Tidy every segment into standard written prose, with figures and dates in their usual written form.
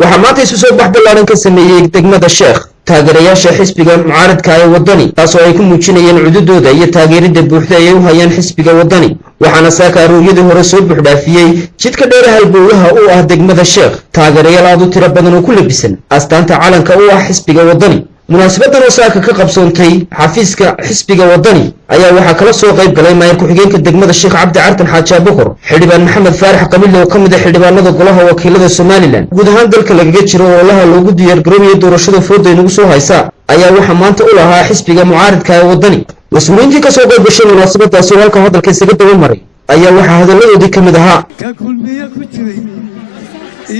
waxaa maanta isu soo bax ballaaran ka sameeyey degmada Sheekh taageerayaasha xisbiga mucaaradka ee wadani taasoo ay ku muujinayeen cududooda iyo taageerida buuxda ay u hayaan xisbiga wadani waxaana saaka arooriyadii hore soo buuxdhaafiyey jidka dheer halbowlaha u ah degmada Sheekh taageerayaal aad u tiro badan oo ku labisan astaanta calanka u ah xisbiga wadani munaasabadan oo saaka ka qabsoontay xafiiska xisbiga wadani ayaa waxaa kala soo qayb galay maayir ku-xigeenka degmada Sheekh Cabdi Cartan Xaaji Abukar xildhibaan Maxamed Faarax Qamil oo kamid ah xildhibaanada golaha wakiilada Soomaaliland guud ahaan dalka lagaga jiro oo laha loogu diyaar garoobay doorashada fooda inagu soo haysa ayaa waxaa maanta u lahaa xisbiga mucaaradka ee wadani mas'uuliyiintii ka soo qayb gashay munaasabadaasi oo halka hadalka isaga daba maray ayaa waxaa hadaladoodii kamid ahaa ka kulmiye ku jiray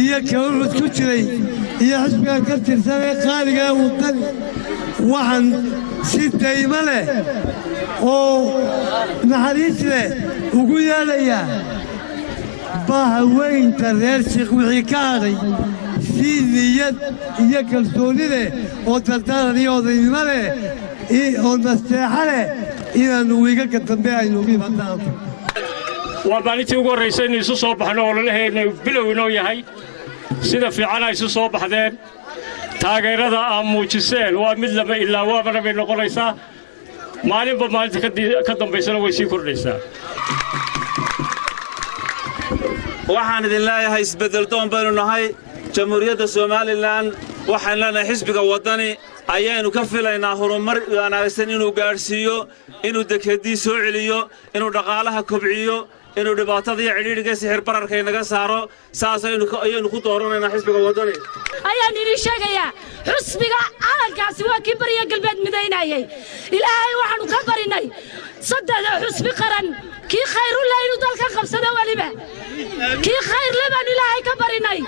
iyo kawrad ku jiray iyo xisbiga ka tirsan ee qaaliga ee wadani waxaan si daymo leh oo naxariis leh ugu yeelayaa bahaweynta reer Sheekh wixii ka hadhay si niyad iyo kalsooni leh oo tartan iyo odaynimo leh oo nasteexa leh inaanu wiiga ka dambe aynu ugu imaadaan waa maalintii ugu horreysay in isu soo baxno oo la leeyahay bilow inoo yahay sida fiican ay isu soo baxdeen taageerada aan muujiseen waa mid laba ilaa waabana bay noqonaysaa maalinba maalinta ka dambaysana way sii kordhaysaa waxaan idin leeyahay isbedel doon baynu nahay jamhuuriyadda Soomaaliland waxaan leenahay xisbiga wadani ayaynu ka filaynaa horumar wanaagsan inuu gaarsiiyo inuu dekedii soo celiyo inuu dhaqaalaha kobciyo inuu dhibaatada iyo cidhiidhiga sixir bararka inaga saaro saas ayaynu ku dooranaynaa xisbiga wadani ayaan idin sheegayaa xisbiga calankaasi waa kii bariya galbeed midaynayay ilaahay waxaanu ka barinay saddexda xisbi qaran kii khayru la inuu dalka qabsado waliba kii khayr la baan ilaahay ka barinay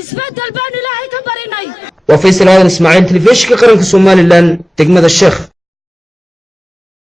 isbedel baan ilaahay ka barinay وفيصل هذا اسماعيل تلفزيون قرنك Soomaaliland degmada Sheekh